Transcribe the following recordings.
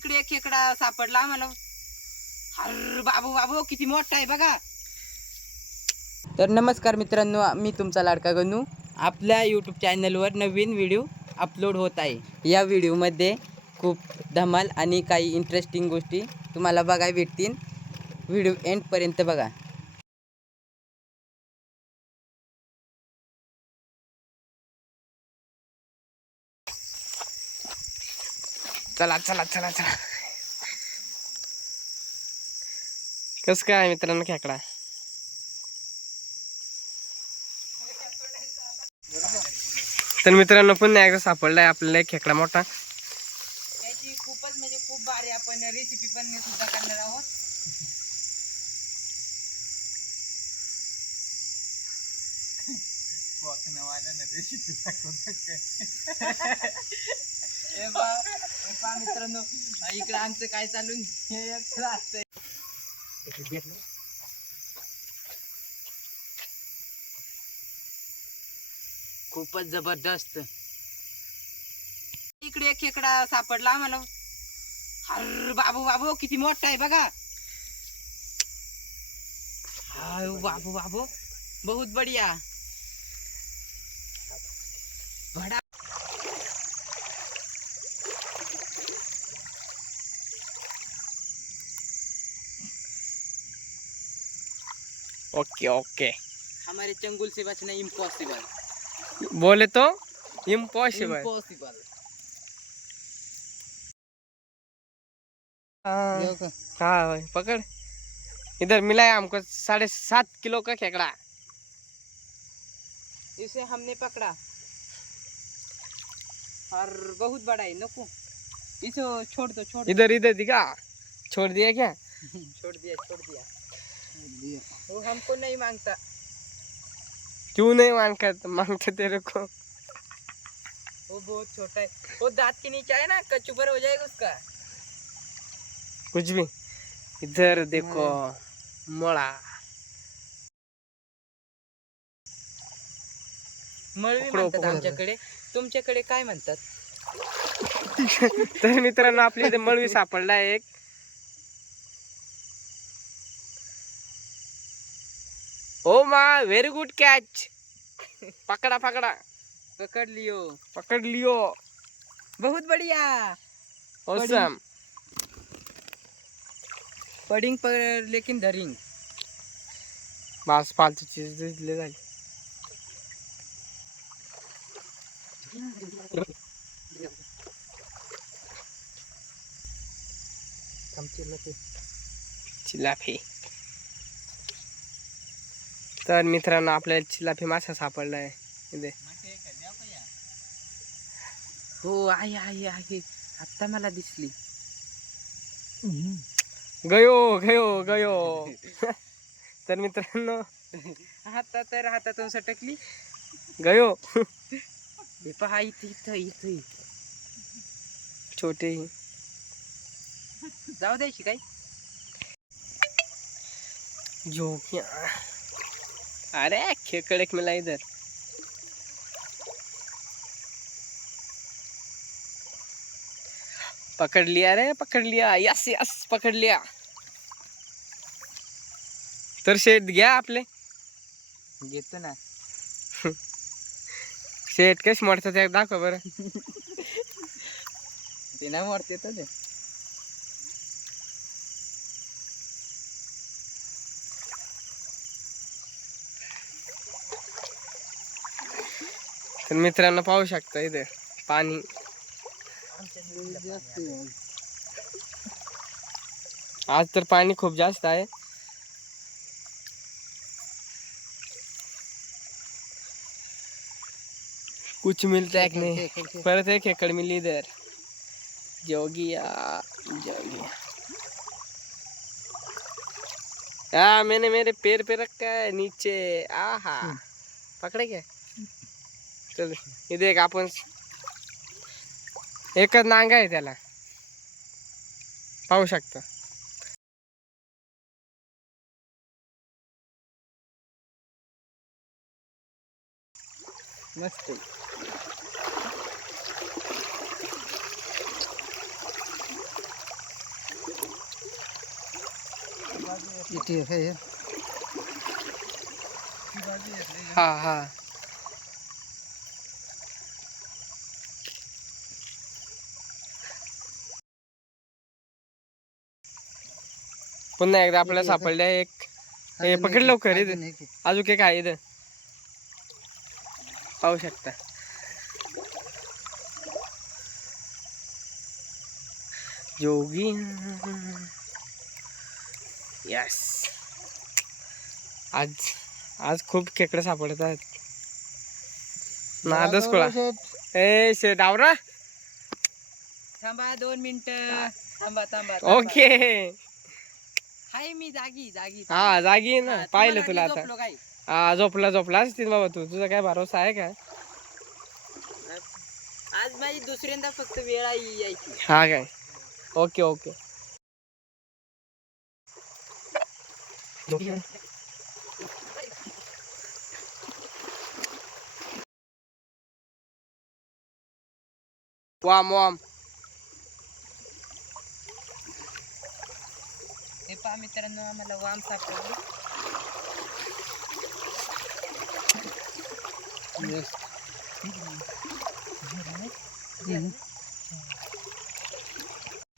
इकडे एक खेकडा सापडला आम्हाला. हर बाबू बाबू किती मोठा आहे बघा. तर नमस्कार मित्रांनो मी तुमचा लाडका गणू. आपल्या यूट्यूब चॅनलवर नवीन व्हिडिओ अपलोड होत आहे. या व्हिडिओमध्ये खूप धमाल आणि काही इंटरेस्टिंग गोष्टी तुम्हाला बघायला भेटतील. व्हिडिओ एंडपर्यंत बघा. चला चला चला चला. कस काय मित्रांनो खेकडा? तर मित्रांनो पुन्हा एकदा सापडलाय आपल्याला एक खेकडा मोठा. याची खूपच म्हणजे खूप भारी आपण रेसिपी पण सुद्धा करणार आहोत. हे पहा- हे पहा मित्रांनो इकडे आमचं काय चालू हे एक असतंय खूपच जबरदस्त. इकडे एक खेकडा सापडला आम्हाला. हर बाबू बाबू किती मोठा आहे बघा. हाय बाबू बाबू बहुत बढ़िया. भडा ओके ओके। हमारे चंगुल से बचना इम्पॉसिबल बोले तो इम्पॉसिबल इम्पॉसिबल हाँ। भाई पकड़। इधर मिला है हमको साढ़े सात किलो का खेकड़ा। इसे हमने पकड़ा। और बहुत बड़ा है नको। इसे छोड़ दो छोड़ इधर इधर दिखा। छोड़ दिया क्या? छोड़ दिया छोड़ दिया। वो हमको नहीं मांगता. क्यों नहीं कर मांगते तेरे को. वो बहुत छोटा है. वो दांत के नीचे है ना कचुबर हो जाएगा उसका. कुछ भी. इधर देखो मळा मळवी पकडो, म्हणतात पकडो. आमच्याकडे. तुमच्याकडे काय म्हणतात? तर मित्रांनो आपल्या इथे मळवी सापडला आहे एक. ओ मा व्हेरी गुड कॅच पकडा पकडा. पकड़ लियो पकड लियो बहुत बढ़िया. ओसम पडिंग पर लेकिन धरिंग बस फालतू चीज दिसले झाली चिलाफी तर मित्रांनो आपल्याला चिलाफी मासा सापडलाय. इथे. हो आहे आहे आहे आता मला दिसली. गयो गयो गयो. तर मित्रांनो आता तर हातातून सटकली. गयो. हे पहा इथं इथं इथं. छोटे. जाऊ द्यायची काय जो क्या अरे खेकड़ एक मिला इधर. पकड़ लिया रे पकड़ लिया. यस यस पकड़ लिया. तर शेट घ्या आपले. घेतो ना. शेट कशी मोडतात एक दाखव बरं. ते ना मोडते तर तर मित्रांनो पाहू शकता इथे पाणी. आज तर पाणी खूप जास्त आहे. कुछ मिलता है नहीं? परत एक एकड़ मिली इधर. जोगिया जोगिया. हाँ मैंने मेरे पैर पे रखा है नीचे. आहा. पकड़े क्या? चल इथे एक आपण. एकच नांग आहे त्याला. पाहू शकतो. मस्त हा हा. पुन्हा एकदा आपल्याला सापडल्या एक. हे पकड लवकर इथं. अजून एक आहे. इथं. पाहू शकता. योगी यस आज आज खूप खेकडे सापडत आहेत. नादच कोळा. ए शेट आवरा. थांबा दोन मिनिट. थांबा थांबा ओके हाय मी जागी जागी. हा जागी ना. पाहिलं तुला आता? हा झोपला झोपला असतील बाबा तू. तुझा काय भरोसा आहे का? आज माझी दुसऱ्यांदा फक्त वेळ यायची. हा काय? Okay okay. वाम वाम. पहा मित्रांनो आम्हाला वाम सापडली.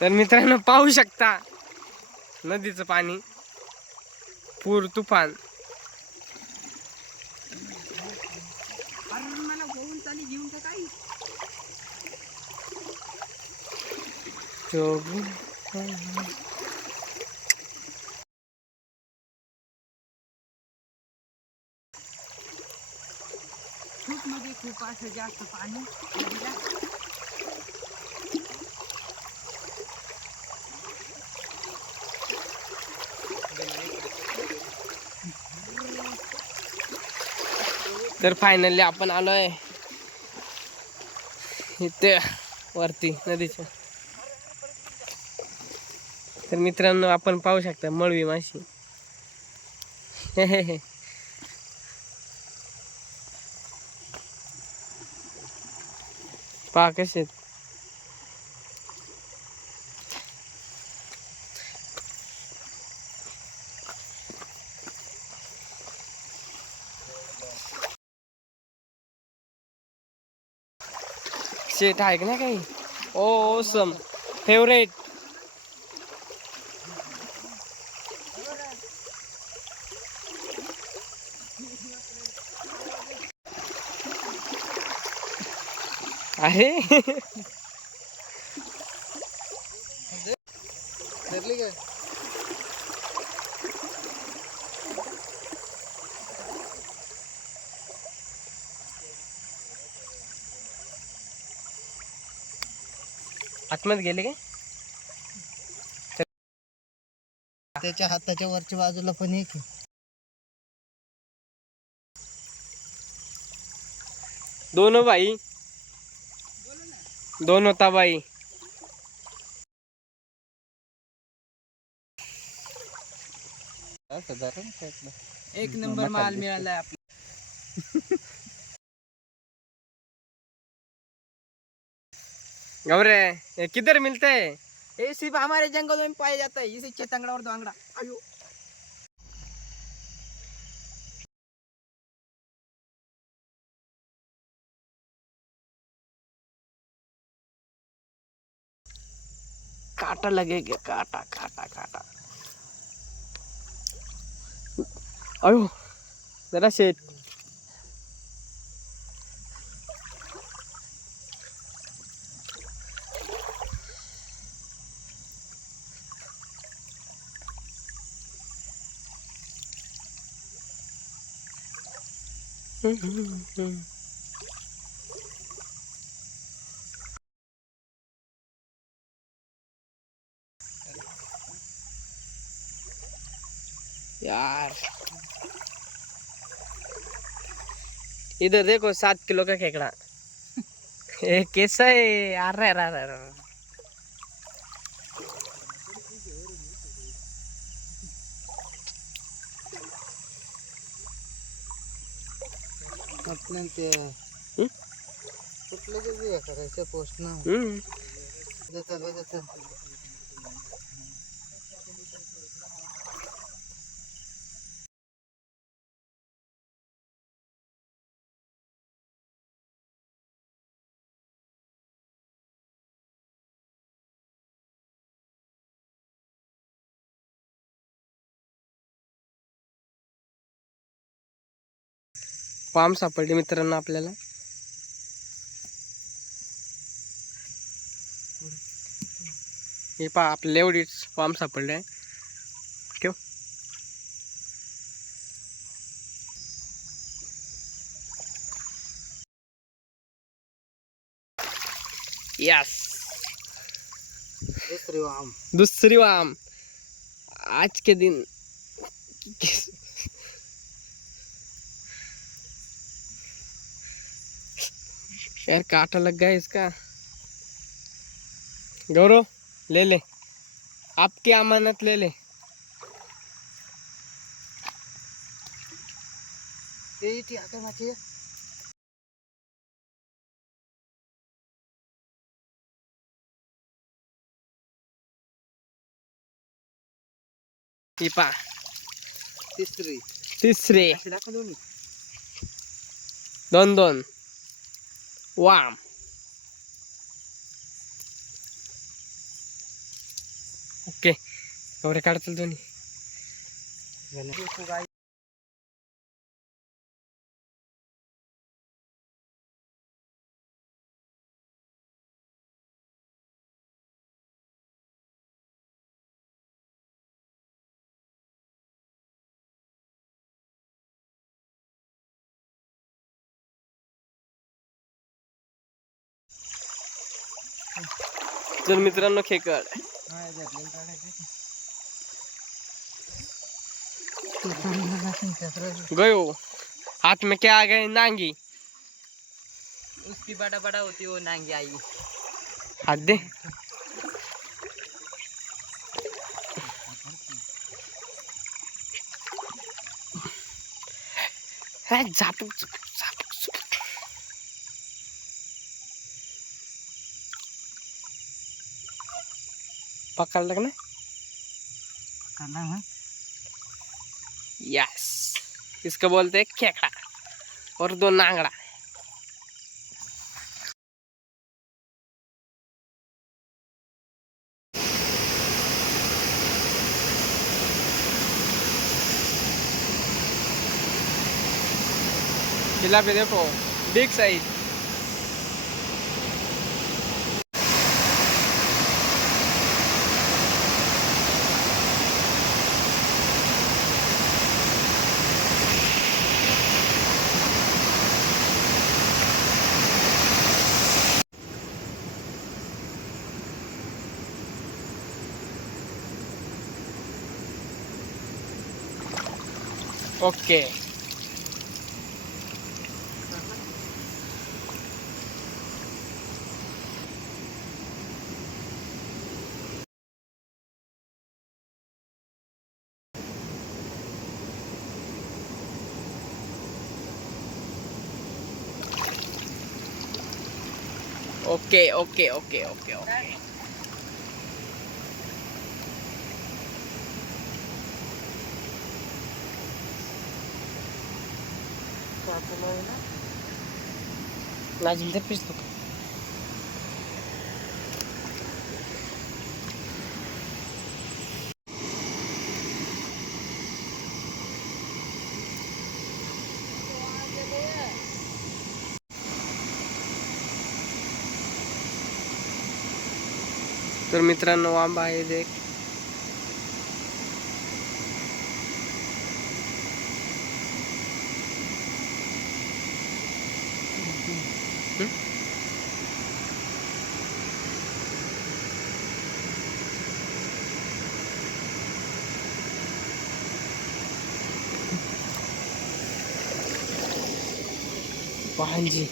तर मित्रांनो पाहू शकता नदीचं पाणी. पूर तुफान. घेऊन का काही जोगी खूप असं जास्त पाणी नदीला. तर फायनली आपण आलोय इथे वरती नदीच्या. तर मित्रांनो आपण पाहू शकता मळवी माशी. हे हे हे. पहा कसे आहेत. शेट आहे का ना काही? ओ सम फेवरेट अरे. धरली काय आतमध्ये गेले काय त्याच्या हाताच्या वरच्या बाजूला पण एक. दोन हो बाई. दोन होता बाई एक नंबर माल मिळालाय आपला गौरे ये किधर मिलते है? ये सिर्फ़ हमारे जंगल में पाया जाता है इसे चतंगड़ा और दोंगड़ा। आयो। काटा लगेगा काटा काटा काटा। अयो जरा शेट। यार. इधर देखो सात किलो का खेकड़ा. ये कैसा है? अरे अरे अरे अरे आपलं ते हं? कुठलं जे हे करायचं पोस्ट ना वाम सापडली मित्रांनो आपल्याला. हे पहा आपल्याला एवढीच वाम सापडले आहे. ठेव. यस दुसरी वाम. दूसरी वाम. आज के दिन यार काटा लग गया इसका। गौरव ले ले। आपकी अमानत ले ले? ए आता माझी ही पा तिसरी। वाम ओके गौरे काढतील दोन्ही तर मित्रांनो खेकड गयो हाथ में क्या आ गए नांगी. उसकी बड़ा बड़ा होती वो नांगी आई. हाथ दे. है झुपक. पकड़ लगना यस इसको बोलते हैं खेकड़ा और दो नांगड़ा। पे देखो big size オッケーオッケーオッケーオッケーオッケーオッケー。Lazım da pis tuk. तर मित्रांनो आंबा आहे देख पाहिजे.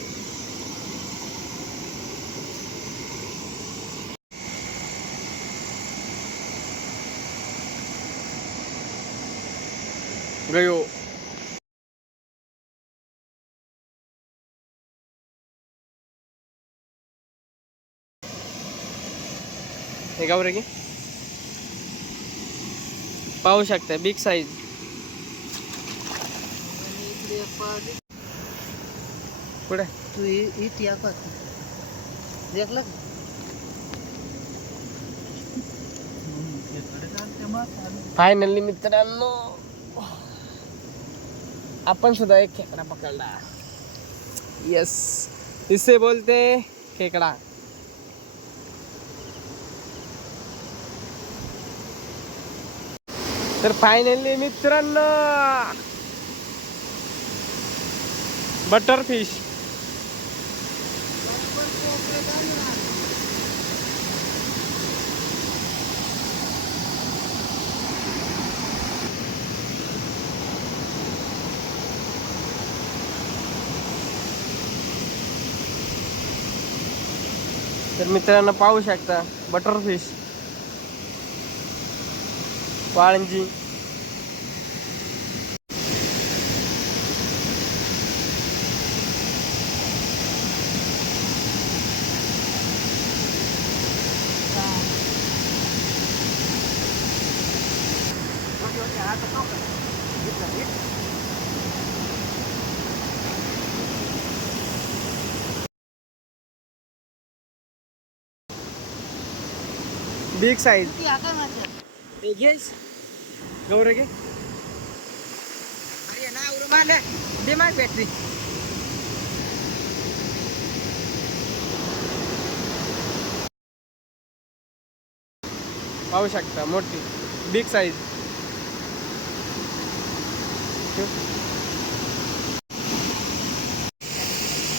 गयो. हे गाव की? पाहू शकता बिग साईज कुठे? तू इट या का देखलं का? फायनली मित्रांनो. आपण सुद्धा एक खेकडा पकडला. यस इससे बोलते खेकडा. तर फायनली मित्रांनो. बटर तर मित्रांनो पाहू शकता बटर फिश वाळंजी बिग साईज गौर घे अरे ना उरू मारले. दे माग बॅटरी पाहू शकता मोठी. बिग साईज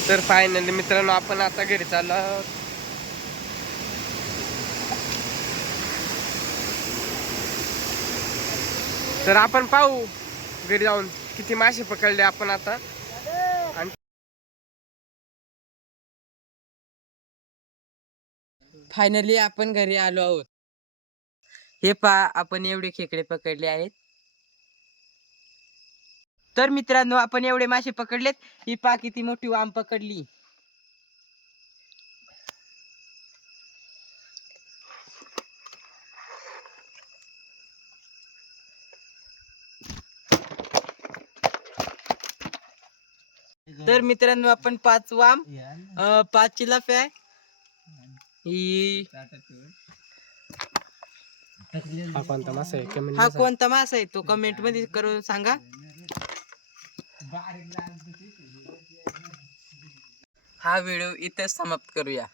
तर फायनली मित्रांनो आपण आता घरी चाललो आहोत. तर आपण पाहू घरी जाऊन किती मासे पकडले आपण आता. आणि फायनली आपण घरी आलो आहोत. हे पहा आपण एवढे खेकडे पकडले आहेत. तर मित्रांनो आपण एवढे मासे पकडलेत. ही पा किती मोठी वाम पकडली. तर मित्रांनो आपण पाच वाम अं, पाच चिलाप्या ही हा कोणता मासा आहे? कमेंट हा कोणता मासा आहे? तो कमेंटमध्ये करून सांगा. हा व्हिडिओ इथेच समाप्त करूया.